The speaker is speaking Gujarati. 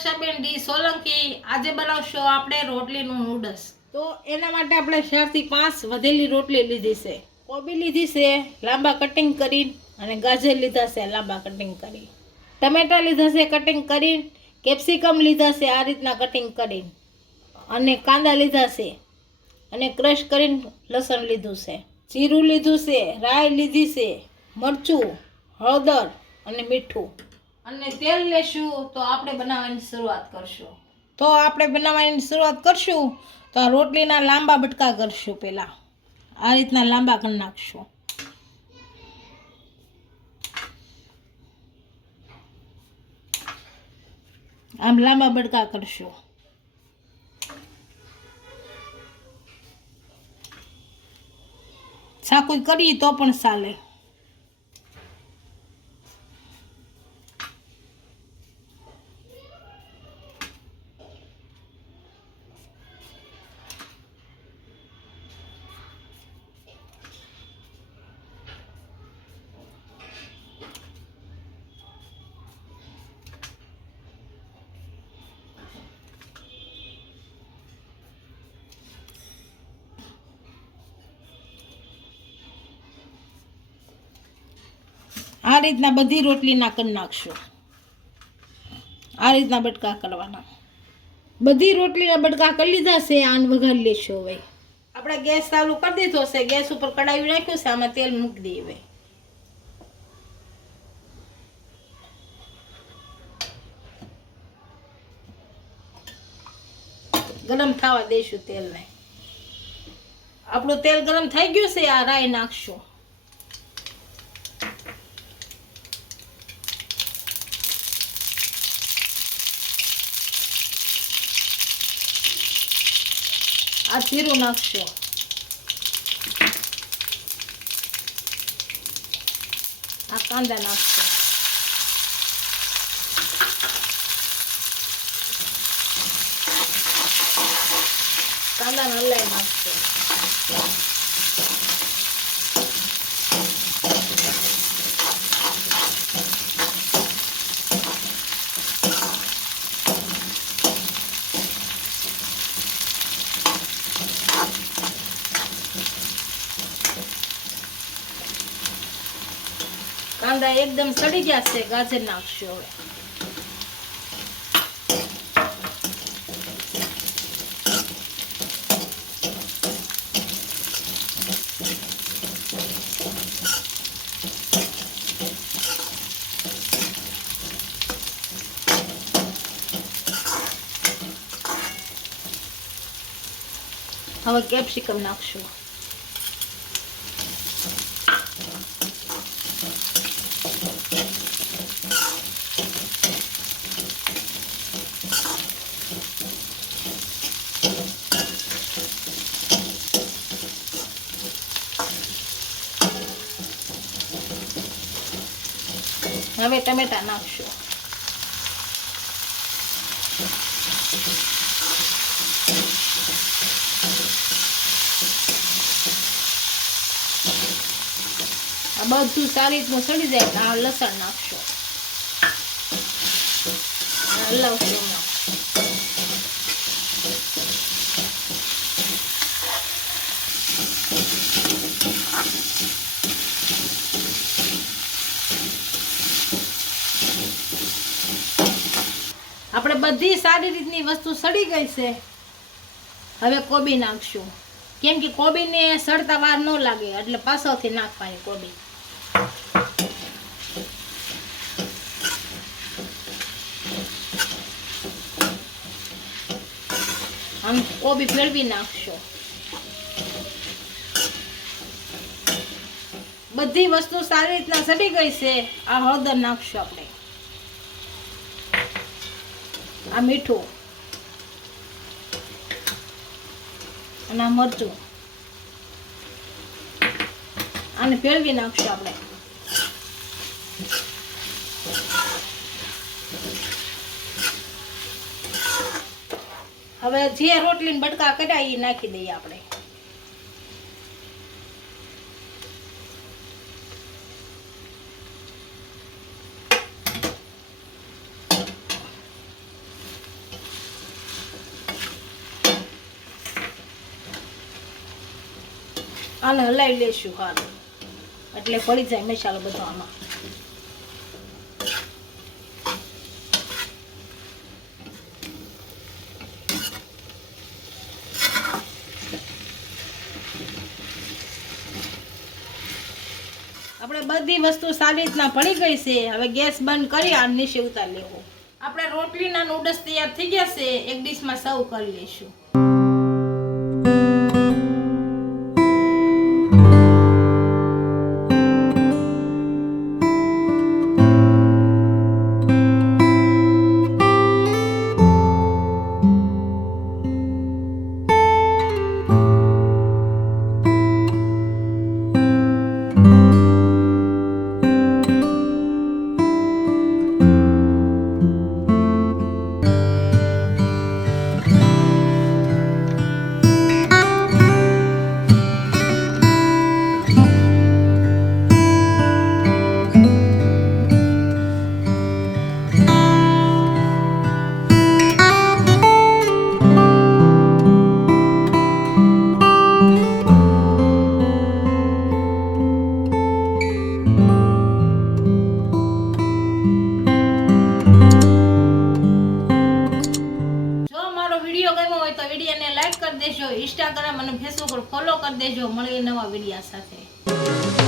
સુરક્ષાબેન ડી સોલંકી. આજે બનાવશો આપણે રોટલીનું નૂડલ્સ. તો એના માટે આપણે 4 થી 5 વધેલી રોટલી લીધી છે, કોબી લીધી છે લાંબા કટિંગ કરીને, અને ગાજર લીધા છે લાંબા કટિંગ કરી, ટમેટા લીધા છે કટિંગ કરીને, કેપ્સિકમ લીધા છે આ રીતના કટિંગ કરીને, અને કાંદા લીધા છે, અને ક્રશ કરીને લસણ લીધું છે, જીરું લીધું છે, રાઈ લીધી છે, મરચું, હળદર અને મીઠું, અને તેલ લેશું. તો આપણે બનાવવાની શરૂઆત કરશું. તો આ રોટલીના લાંબા બટકા કરશું. પહેલાં આ રીતના લાંબા કરી નાખશું. આમ લાંબા બટકા કરશું. છાકું કરીએ તો પણ ચાલે. આ રીતના બધી રોટલીના કરી નાખશું. આ રીતના બટકા કરવાના. બધી રોટલીના બટકા કરી લીધા છે. આને વઘારી લેશું. હવે આપણે ગેસ ચાલુ કરી દીધો છે. ગેસ ઉપર કડાઈ નાખ્યું છે. આમાં તેલ મૂકી દઈએ. હવે ગરમ થવા દઈશું તેલને. આપણું તેલ ગરમ થઈ ગયું છે. આ રાઈ નાખશું. આ જીરું નાખશું. આ કાંદા નાખશું. કાંદાને હલાવી નાખશું. કાંદા એકદમ સડી ગયા છે. ગાજર નાખશું. હવે કેપ્સિકમ નાખશું. હવે ટમેટા નાખશું. આ બધું સારી રીતનું સડી જાય. આ લસણ નાખશું. હલાવશું. આપણે બધી સારી રીતની વસ્તુ સડી ગઈ છે. હવે કોબી નાખશું. કેમ કે કોબીને સડતા વાર ન લાગે એટલે પાછળથી નાખવાની કોબી. આમ કોબી ફેરવી નાખશો. બધી વસ્તુ સારી રીતના સડી ગઈ છે. આ હળદર નાખશું આપણે. આ મીઠું અને આ મરચું. આને ફેરવી નાખશું આપણે. હવે જે રોટલીને બટકા કર્યા એ નાખી દઈએ આપણે. આને હલાવી લેશું હારું, એટલે પડી જાય મસાલો બધો આમાં. આપણે બધી વસ્તુ સારી રીતના પડી ગઈ છે. હવે ગેસ બંધ કરી અને નીચે ઉતારી લેવું. આપણે રોટલીના નૂડલ્સ તૈયાર થઈ ગયા છે. એક ડીશમાં સર્વ કરી લઈશું. વિડીયો ગમ્યો હોય તો વિડીયોને લાઈક કરી દેજો, ઇન્સ્ટાગ્રામ અને ફેસબુક પર ફોલો કરી દેજો. મળીએ નવા વિડીયો સાથે.